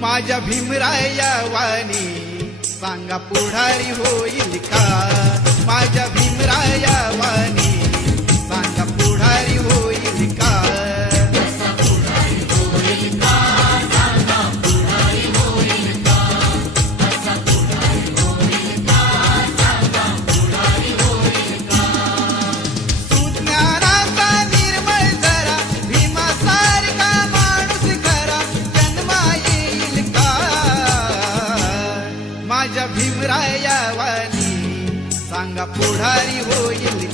माझ्या भीमराया वाणी सांगा पुढारी होईल का? माझ्या भीमराया वाणी सांगा पुढारी होईल का? सुज्ञानाचा निर्मळ जरा भीमासारखा माणूस खरा जन्मा येईल का? माझ्या भीमराया वाणी सांगा पुढारी होईल